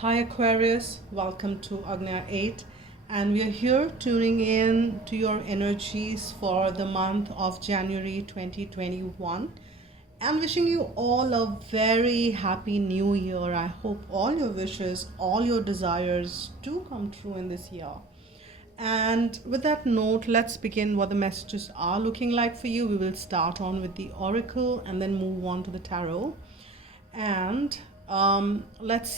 Hi Aquarius, welcome to Agnya 8, and we are here tuning in to your energies for the month of January 2021 and wishing you all a very happy new year. I hope all your wishes, all your desires do come true in this year. And with that note, let's begin what the messages are looking like for you. We will start on with the oracle and then move on to the tarot. And let's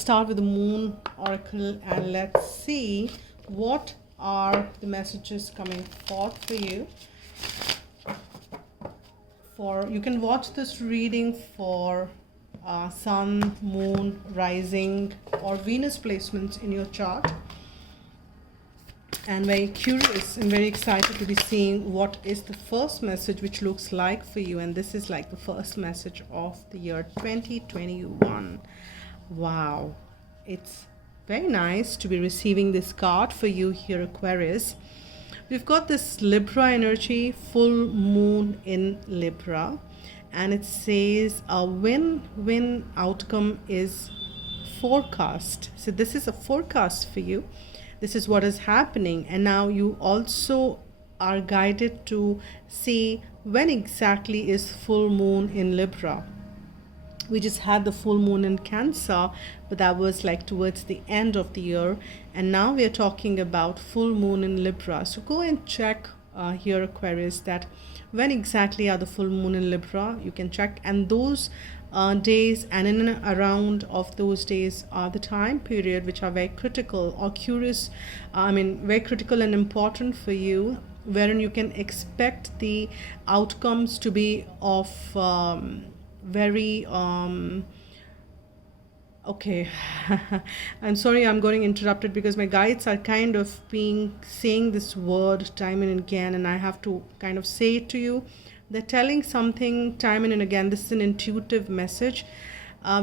start with the moon oracle and let's see what are the messages coming forth for you. For you can watch this reading for sun, moon, rising, or Venus placements in your chart. And very curious and very excited to be seeing what is the first message which looks like for you. And this is like the first message of the year 2021. Wow, it's very nice to be receiving this card for you here, Aquarius. We've got this Libra energy, full moon in Libra, and it says a win-win outcome is forecast. So this is a forecast for you. This is what is happening, and now you also are guided to see when exactly is full moon in Libra. We just had the full moon in Cancer, but that was like towards the end of the year, and now we are talking about full moon in Libra. So go and check here, Aquarius, that when exactly are the full moon in Libra. You can check, and those days and in and around of those days are the time period which are very critical or very critical and important for you, wherein you can expect the outcomes to be of okay. I'm sorry, I'm getting interrupted because my guides are kind of saying this word time and again, and I have to kind of say it to you. They're telling something time and again. This is an intuitive message,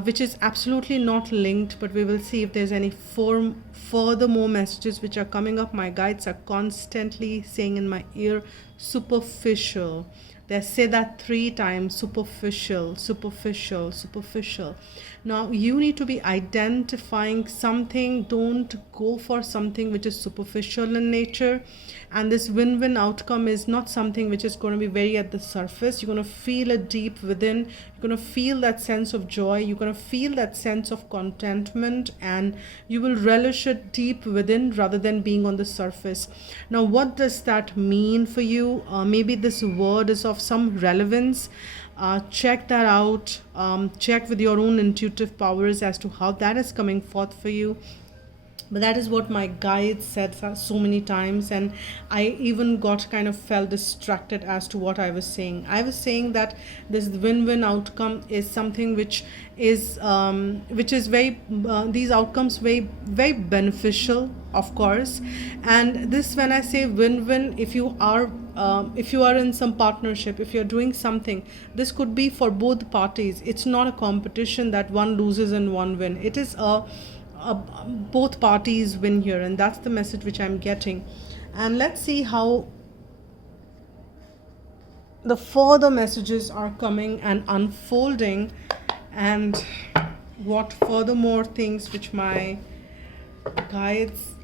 which is absolutely not linked, but we will see if there's any furthermore messages which are coming up. My guides are constantly saying in my ear, superficial. They say that 3 times, superficial, superficial, superficial. Now you need to be identifying something. Don't go for something which is superficial in nature. And this win-win outcome is not something which is going to be very at the surface. You're going to feel it deep within. You're going to feel that sense of joy. You're going to feel that sense of contentment, and you will relish it deep within rather than being on the surface. Now, what does that mean for you? Maybe this word is of some relevance. Check that out. Check with your own intuitive powers as to how that is coming forth for you. But that is what my guides said so many times, and I even felt distracted as to what I was saying. I was saying that this win-win outcome is something which is very these outcomes very beneficial, of course. And this, when I say win-win, if you are in some partnership, if you're doing something, this could be for both parties. It's not a competition that one loses and one win. It is both parties win here, and that's the message which I'm getting. And let's see how the further messages are coming and unfolding, and what furthermore things which my guides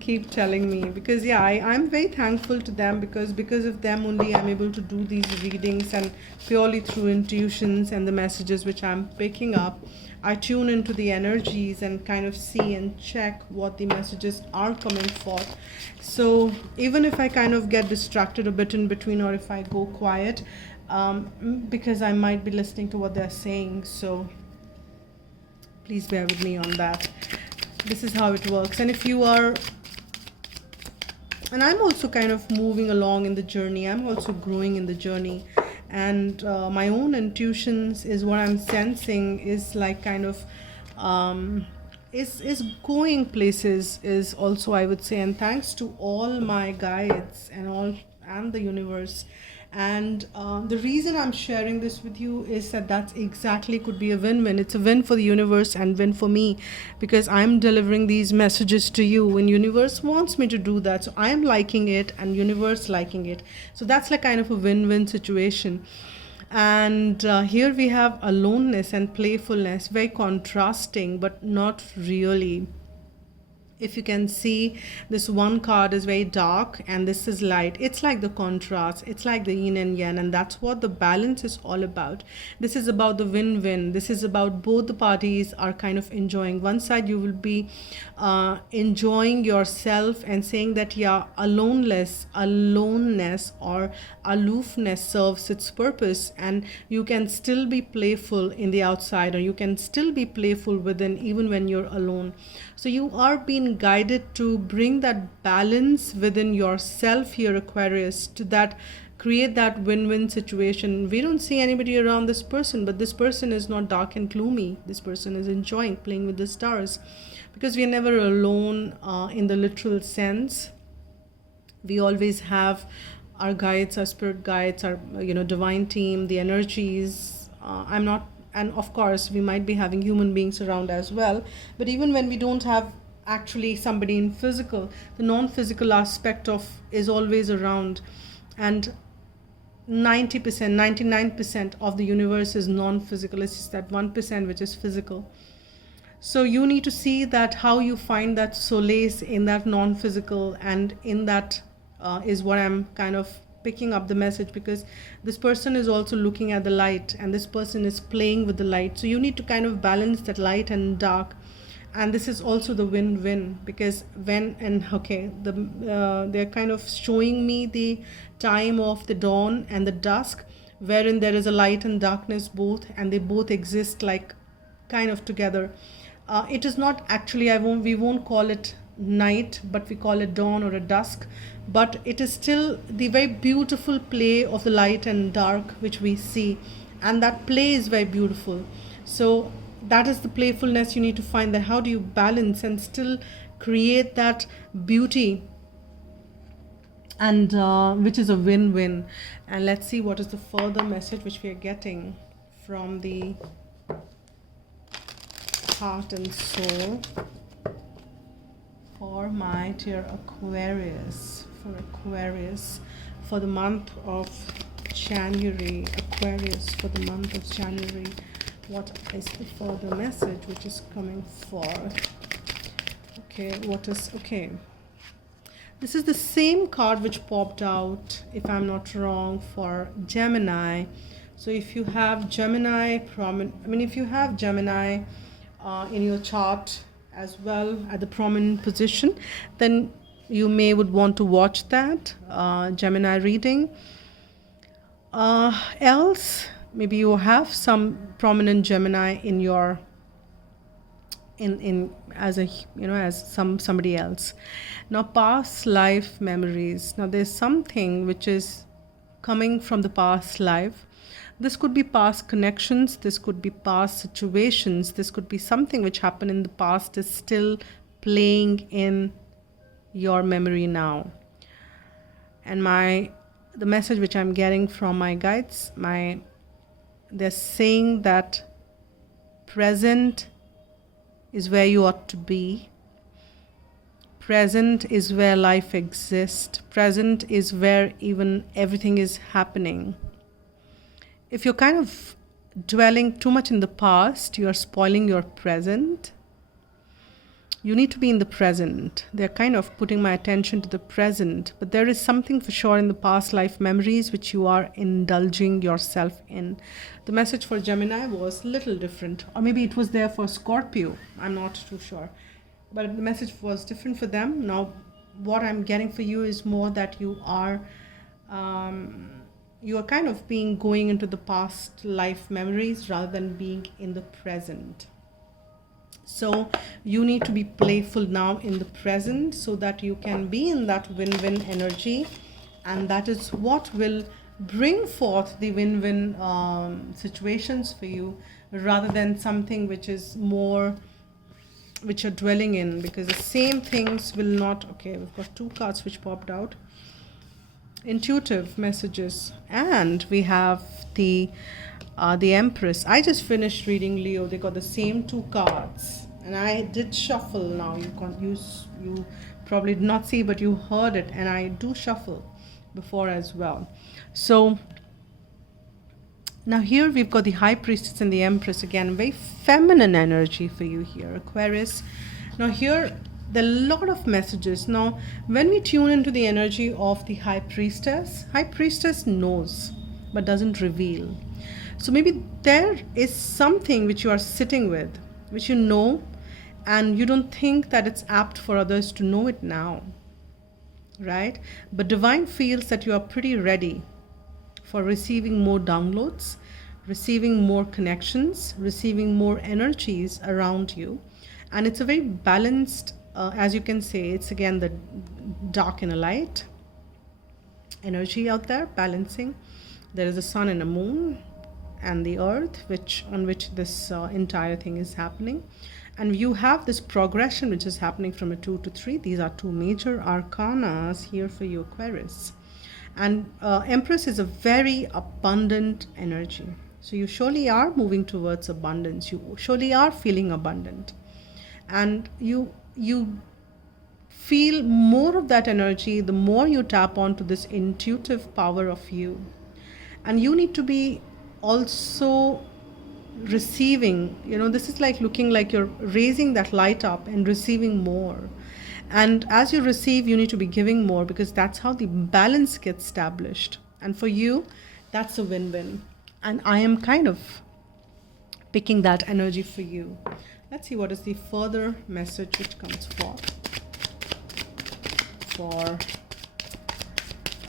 keep telling me. Because I'm very thankful to them, because of them only I'm able to do these readings, and purely through intuitions and the messages which I'm picking up, I tune into the energies and kind of see and check what the messages are coming forth. So even if I kind of get distracted a bit in between, or if I go quiet, because I might be listening to what they're saying, so please bear with me on that. This is how it works. And if you are, and I'm also kind of moving along in the journey, I'm also growing in the journey, and my own intuitions is what I'm sensing is like kind of is going places, is also, I would say. And thanks to all my guides and the universe. And the reason I'm sharing this with you is that exactly could be a win-win. It's a win for the universe and win for me, because I'm delivering these messages to you, and universe wants me to do that. So I'm liking it and universe liking it. So that's like kind of a win-win situation. And here we have aloneness and playfulness, very contrasting, but not really. If you can see, this one card is very dark and this is light. It's like the contrast, it's like the yin and yang, and that's what the balance is all about. This is about the win-win. This is about both the parties are kind of enjoying. One side you will be enjoying yourself and saying that, yeah, aloneness or aloofness serves its purpose, and you can still be playful in the outside, or you can still be playful within, even when you're alone. So you are being guided to bring that balance within yourself here, Aquarius, to that create that win-win situation. We don't see anybody around this person, but this person is not dark and gloomy. This person is enjoying playing with the stars, because we are never alone in the literal sense. We always have our guides, our spirit guides, our divine team, the energies. And of course we might be having human beings around as well, but even when we don't have actually somebody in physical, the non-physical aspect of is always around. And 90%, 99% of the universe is non-physical. It's just that 1% which is physical. So you need to see that how you find that solace in that non-physical, and in that is what I'm kind of picking up the message, because this person is also looking at the light and this person is playing with the light. So you need to kind of balance that light and dark, and this is also the win-win, because they're kind of showing me the time of the dawn and the dusk, wherein there is a light and darkness both, and they both exist like kind of together. It is not actually, we won't call it night, but we call it dawn or a dusk, but it is still the very beautiful play of the light and dark which we see, and that play is very beautiful. So that is the playfulness you need to find, that how do you balance and still create that beauty, and which is a win-win. And let's see what is the further message which we are getting from the heart and soul for my dear Aquarius, for the month of January. Aquarius, for the month of January, what is the further message which is coming forth? Okay, this is the same card which popped out, if I'm not wrong, for Gemini. So if you have Gemini if you have Gemini in your chart as well at the prominent position, then you would want to watch that Gemini reading. Else, maybe you have some prominent Gemini in your as somebody else. Now, past life memories. Now, there's something which is coming from the past life. This could be past connections, this could be past situations, this could be something which happened in the past is still playing in your memory now. And the message which I'm getting from my guides, they're saying that present is where you ought to be. Present is where life exists. Present is where even everything is happening. If you're kind of dwelling too much in the past, you are spoiling your present. You need to be in the present. They're kind of putting my attention to the present, but there is something for sure in the past life memories which you are indulging yourself in. The message for Gemini was a little different, or maybe it was there for Scorpio. I'm not too sure, but the message was different for them. Now, what I'm getting for you is more that you are kind of going into the past life memories rather than being in the present. So you need to be playful now in the present so that you can be in that win-win energy, and that is what will bring forth the win-win situations for you, rather than something which is more which you're dwelling in, because the same things will not. Okay, we've got two cards which popped out. Intuitive messages, and we have the Empress. I just finished reading Leo. They got the same two cards, and I did shuffle. Now you probably did not see, but you heard it, and I do shuffle before as well. So Now here we've got the High Priestess and the Empress again, very feminine energy for you here, Aquarius. Now here there are a lot of messages. Now when we tune into the energy of the High Priestess knows but doesn't reveal. So maybe there is something which you are sitting with, which you know, and you don't think that it's apt for others to know it now, right? But Divine feels that you are pretty ready for receiving more downloads, receiving more connections, receiving more energies around you. And it's a very balanced, as you can say, it's again the dark and a light energy out there, balancing. There is a sun and a moon and the earth, on which this entire thing is happening. And you have this progression which is happening from a 2 to 3. These are two major arcanas here for you, Aquarius. And Empress is a very abundant energy. So you surely are moving towards abundance. You surely are feeling abundant. And you feel more of that energy the more you tap onto this intuitive power of you. And you need to be also receiving, this is like looking like you're raising that light up and receiving more. And as you receive, you need to be giving more, because that's how the balance gets established. And for you, that's a win-win. And I am kind of picking that energy for you. Let's see what is the further message which comes forth for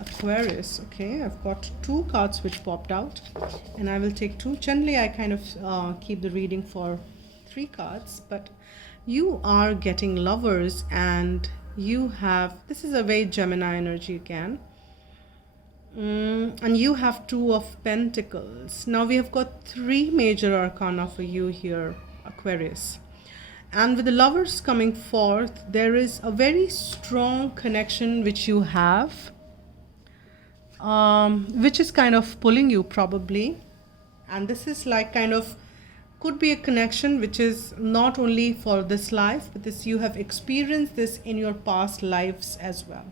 Aquarius. Okay, I've got 2 cards which popped out, and I will take 2. Generally, I kind of keep the reading for 3 cards, but you are getting Lovers, and you have, this is a very Gemini energy again, and you have 2 of Pentacles. Now we have got 3 major arcana for you here, Aquarius. And with the Lovers coming forth, there is a very strong connection which you have, which is kind of pulling you probably. And this is like kind of could be a connection which is not only for this life, but this you have experienced this in your past lives as well.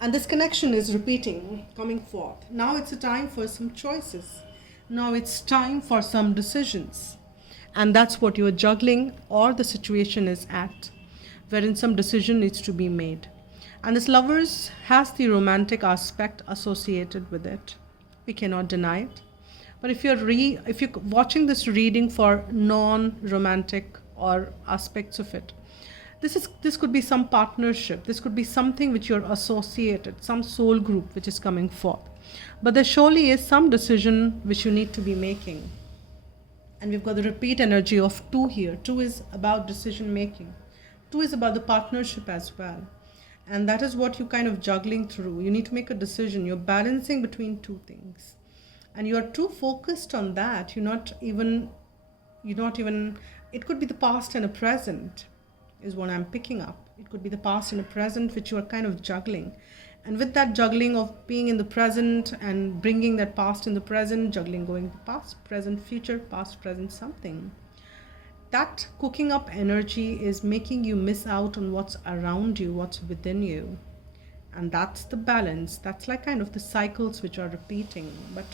And this connection is repeating, coming forth. Now it's a time for some choices. Now it's time for some decisions. And that's what you're juggling, or the situation is at, wherein some decision needs to be made. And this Lovers has the romantic aspect associated with it. We cannot deny it. But if you're watching this reading for non-romantic or aspects of it, this could be some partnership. This could be something which you're associated, some soul group which is coming forth. But there surely is some decision which you need to be making. And we've got the repeat energy of 2 here. 2 is about decision making. 2 is about the partnership as well. And that is what you're kind of juggling through. You need to make a decision. You're balancing between 2 things. And you're too focused on that. You're not even, it could be the past and a present is what I'm picking up. It could be the past and a present which you are kind of juggling. And with that juggling of being in the present and bringing that past in the present, juggling going past, present, future, past, present, something. That cooking up energy is making you miss out on what's around you, what's within you. And that's the balance. That's like kind of the cycles which are repeating. But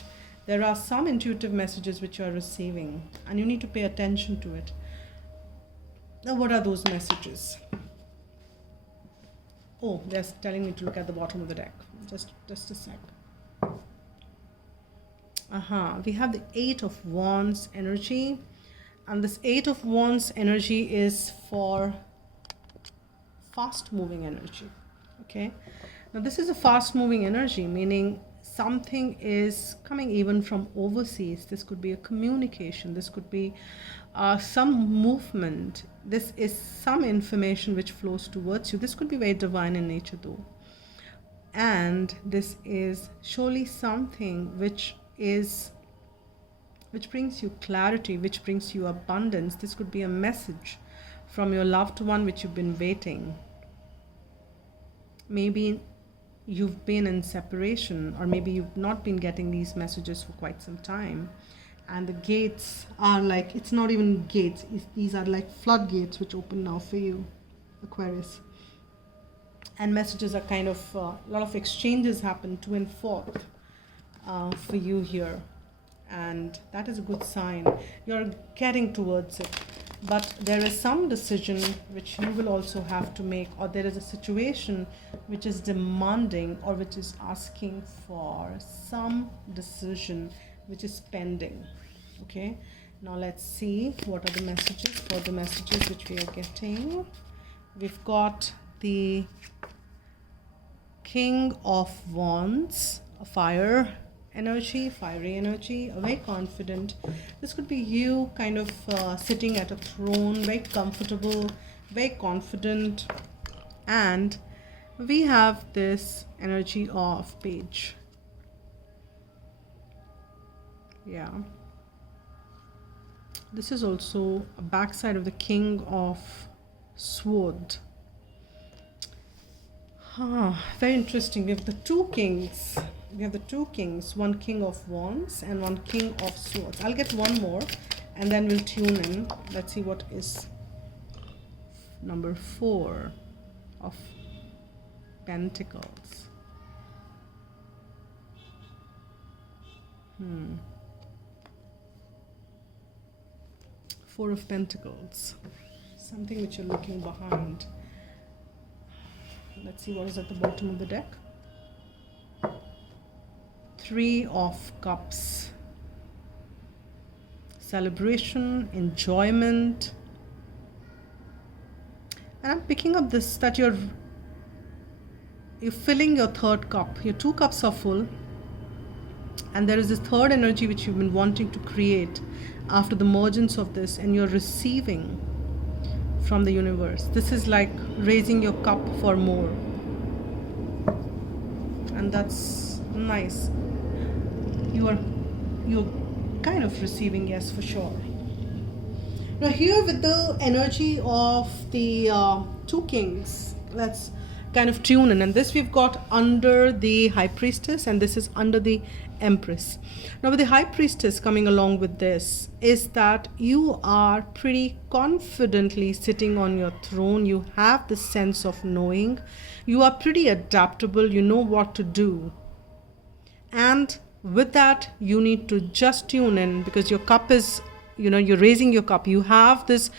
there are some intuitive messages which you are receiving, and you need to pay attention to it. Now, what are those messages? Oh, they're telling me to look at the bottom of the deck. Just a sec. We have the 8 of Wands energy. And this 8 of Wands energy is for fast-moving energy. Okay. Now, this is a fast-moving energy, meaning something is coming even from overseas. This could be a communication. This could be some movement. This is some information which flows towards you. This could be very divine in nature though. And this is surely something which brings you clarity, which brings you abundance. This could be a message from your loved one which you've been waiting. Maybe you've been in separation, or maybe you've not been getting these messages for quite some time. And the gates are like, it's not even gates, these are like floodgates which open now for you, Aquarius. And messages are kind of, a lot of exchanges happen to and forth for you here. and that is a good sign. You're getting towards it, but there is some decision which you will also have to make, or there is a situation which is demanding or which is asking for some decision which is pending. Okay, now let's see what are the messages, for the messages which we are getting. We've got the King of Wands, a fiery energy, very confident. This could be you kind of sitting at a throne, very comfortable, very confident. And we have this energy of Page. Yeah. This is also a backside of the King of Sword. Very interesting. We have the two kings. One King of Wands and one King of Swords. I'll get one more and then we'll tune in. Let's see what is number 4 of Pentacles. 4 of Pentacles. Something which you're looking behind. Let's see what is at the bottom of the deck. 3 of Cups. Celebration, enjoyment. And I'm picking up this, that you're filling your third cup. Your 2 cups are full. And there is this third energy which you've been wanting to create after the emergence of this, and you're receiving from the universe. This is like raising your cup for more. And that's nice. You're kind of receiving, yes, for sure. Now here with the energy of the 2 kings, let's kind of tune in. And this we've got under the High Priestess, and this is under the Empress. Now with the High Priestess coming along with this is that you are pretty confidently sitting on your throne. You have the sense of knowing. You are pretty adaptable. You know what to do. And with that, you need to just tune in, because your cup is, you're raising your cup. You have this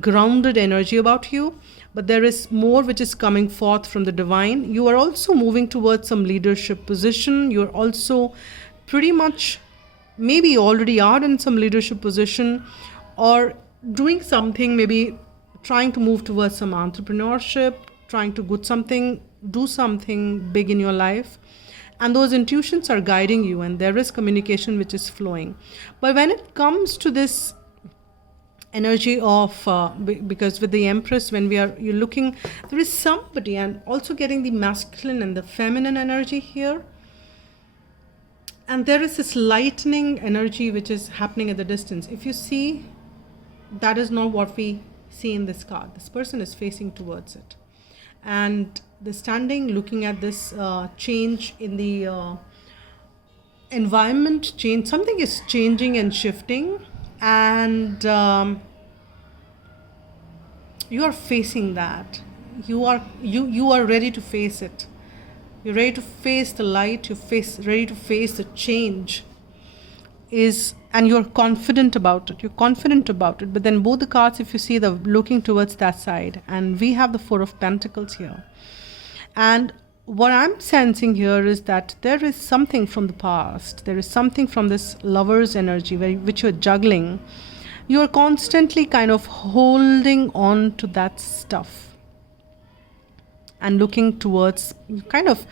grounded energy about you, but there is more which is coming forth from the divine. You are also moving towards some leadership position. You're also pretty much, maybe you already are in some leadership position, or doing something, maybe trying to move towards some entrepreneurship, trying to do something big in your life. And those intuitions are guiding you, and there is communication which is flowing. But when it comes to this energy of because with the Empress, when you're looking, there is somebody, and also getting the masculine and the feminine energy here, and there is this lightning energy which is happening at the distance. If you see, that is not what we see in this card. This person is facing towards it, and they're standing looking at this change in the environment. Something is changing and shifting, and you are facing that. You are ready to face it. You're ready to face the light. Ready to face the change. And you're confident about it. But then both the cards, if you see, they're looking towards that side, and we have the 4 of Pentacles here. And what I'm sensing here is that there is something from the past. There is something from this Lover's energy which you're juggling. You're constantly kind of holding on to that stuff and looking towards, kind of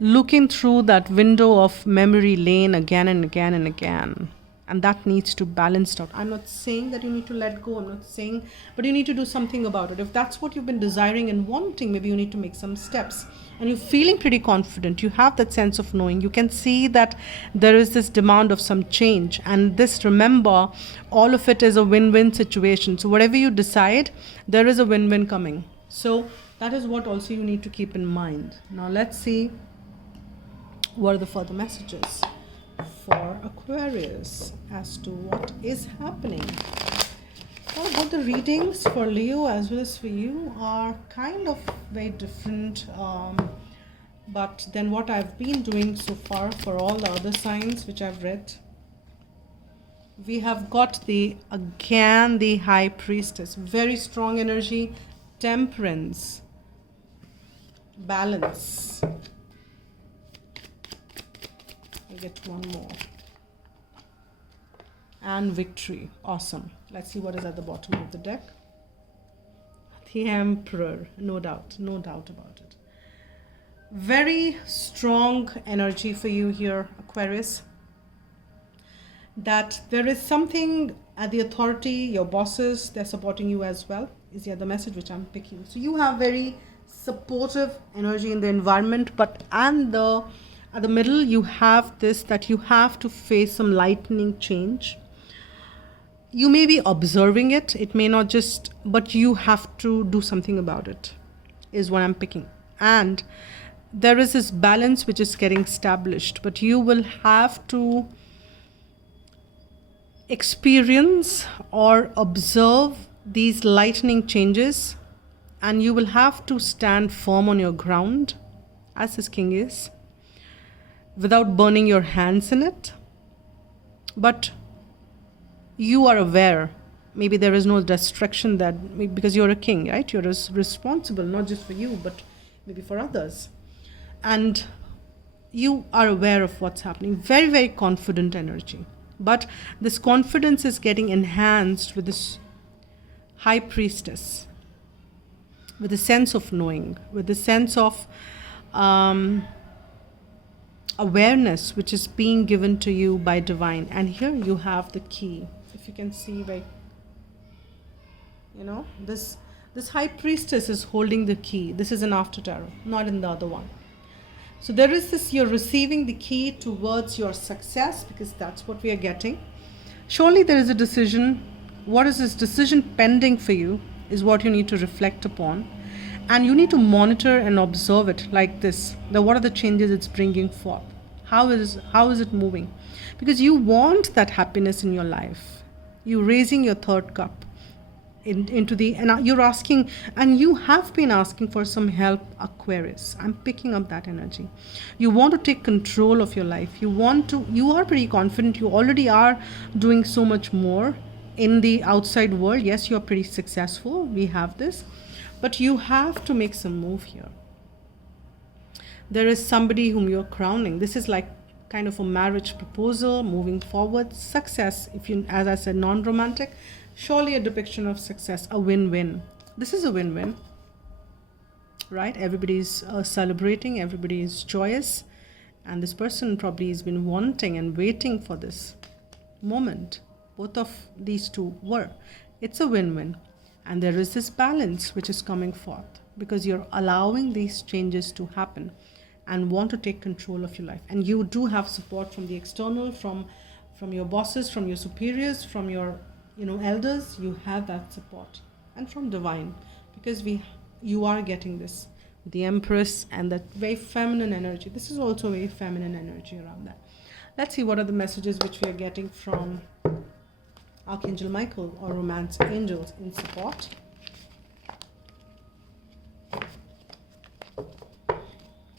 looking through that window of memory lane again and again and again. And that needs to balance out. I'm not saying that you need to let go. I'm not saying, but you need to do something about it. If that's what you've been desiring and wanting, maybe you need to make some steps. And you're feeling pretty confident. You have that sense of knowing. You can see that there is this demand of some change. And this, remember, all of it is a win-win situation. So whatever you decide, there is a win-win coming. So that is what also you need to keep in mind. Now let's see what are the further messages for Aquarius as to what is happening. Well, both the readings for Leo as well as for you are kind of very different, but then what I've been doing so far for all the other signs which I've read. We have got the High Priestess. Very strong energy, temperance, balance. I get one more. And victory. Awesome. Let's see what is at the bottom of the deck. The Emperor. No doubt about it. Very strong energy for you here, Aquarius. That there is something at the authority, your bosses, they're supporting you as well, is the other message which I'm picking. So you have very supportive energy in the environment, but at the middle you have this, that you have to face some lightning change. You may be observing it, it may not just, but you have to do something about it, is what I'm picking. And there is this balance which is getting established, but you will have to experience or observe these lightning changes, and you will have to stand firm on your ground, as this king is, without burning your hands in it. But you are aware, maybe there is no restriction, that because you're a king, right? You're responsible not just for you, but maybe for others. And you are aware of what's happening. Very, very confident energy. But this confidence is getting enhanced with this High Priestess, with a sense of knowing, with a sense of awareness which is being given to you by divine. And here you have the key. If you can see, like, this High Priestess is holding the key. This is an after tarot, not in the other one. So there is this, you're receiving the key towards your success, because that's what we are getting. Surely there is a decision. What is this decision pending for you is what you need to reflect upon. And you need to monitor and observe it like this. What are the changes it's bringing forth? How is it moving? Because you want that happiness in your life. You're raising your third cup into the, and you're asking, and you have been asking for some help, Aquarius. I'm picking up that energy. You want to take control of your life. You are pretty confident. You already are doing so much more in the outside world. Yes, you're pretty successful. We have this, but you have to make some move here. There is somebody whom you're crowning. This is like kind of a marriage proposal, moving forward, success. If you, as I said, non-romantic, surely a depiction of success, a win-win. This is a win-win, right? Everybody's celebrating, everybody is joyous, and this person probably has been wanting and waiting for this moment. Both of these two were. It's a win-win, and there is this balance which is coming forth, because you're allowing these changes to happen and want to take control of your life. And you do have support from the external, from your bosses, from your superiors, from your elders. You have that support, and from divine, because you are getting this, the Empress, and that very feminine energy. This is also a very feminine energy around that. Let's see what are the messages which we are getting from Archangel Michael or Romance Angels in support.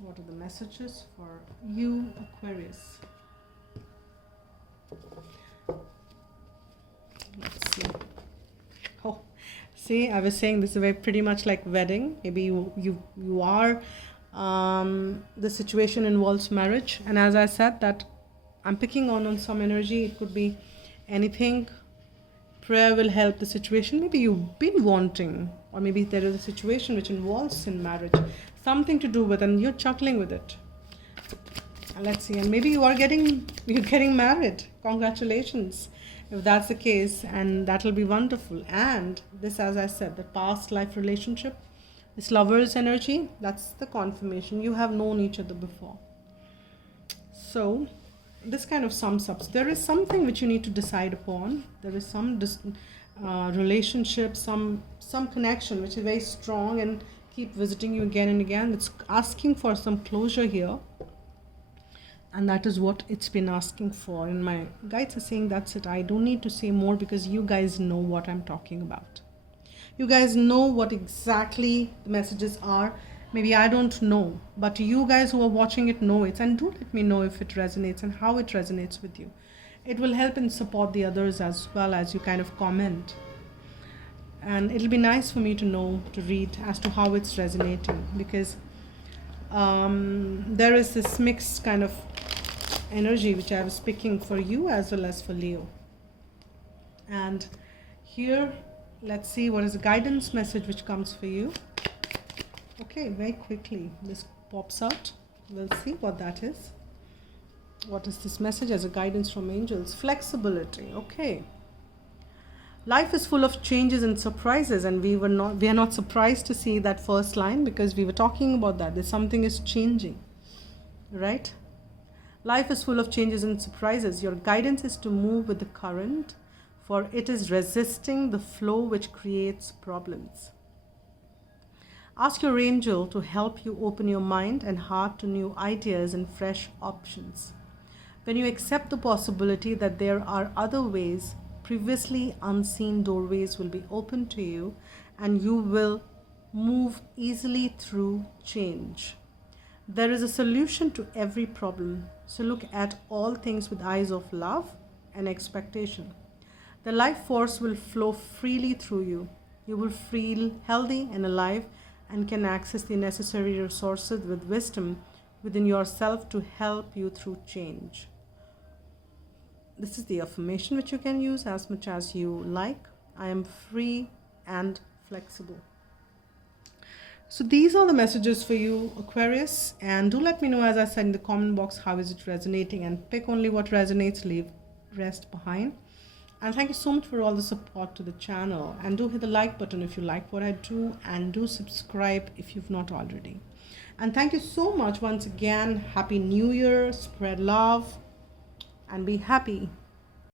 What are the messages for you, Aquarius? Let's see. Oh, see, I was saying this is very pretty much like wedding. Maybe you are, the situation involves marriage. And as I said, that I'm picking on some energy. It could be anything. Prayer will help the situation. Maybe you've been wanting, or maybe there is a situation which involves in marriage, something to do with, and you're chuckling with it. And let's see, and maybe you're getting married. Congratulations, if that's the case, and that'll be wonderful. And this, as I said, the past life relationship, this lover's energy, that's the confirmation. You have known each other before. So this kind of sums up. There is something which you need to decide upon. There is some relationship, some connection which is very strong and keep visiting you again and again. It's asking for some closure here, and that is what it's been asking for. And my guides are saying that's it. I don't need to say more, because you guys know what I'm talking about. You guys know what exactly the messages are. Maybe I don't know, but you guys who are watching it know it, and do let me know if it resonates and how it resonates with you. It will help and support the others as well as you kind of comment. And it'll be nice for me to know, to read as to how it's resonating, because there is this mixed kind of energy which I was picking for you as well as for Leo. And here, let's see what is the guidance message which comes for you. Okay, very quickly this pops out. We'll see what that is. What is this message as a guidance from angels? Flexibility. Okay. Life is full of changes and surprises, and we are not surprised to see that first line, because we were talking about that something is changing, right? Life is full of changes and surprises. Your guidance is to move with the current, for it is resisting the flow which creates problems. Ask your angel to help you open your mind and heart to new ideas and fresh options. When you accept the possibility that there are other ways, previously unseen doorways will be open to you, and you will move easily through change. There is a solution to every problem, so look at all things with eyes of love and expectation. The life force will flow freely through you. You will feel healthy and alive and can access the necessary resources with wisdom within yourself to help you through change. This is the affirmation which you can use as much as you like. I am free and flexible. So these are the messages for you, Aquarius. And do let me know, as I said in the comment box, how is it resonating, and pick only what resonates, leave rest behind. And thank you so much for all the support to the channel. And do hit the like button if you like what I do, and do subscribe if you've not already. And thank you so much once again. Happy New Year. Spread love and be happy.